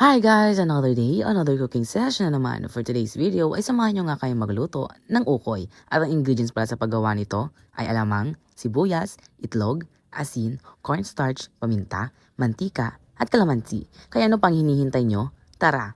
Hi guys! Another day, another cooking session na naman. For today's video ay samahan nyo nga kayong magluto ng ukoy. At ang ingredients pala sa paggawa nito ay alamang, sibuyas, itlog, asin, cornstarch, paminta, mantika, at kalamansi. Kaya ano pang hinihintay nyo? Tara!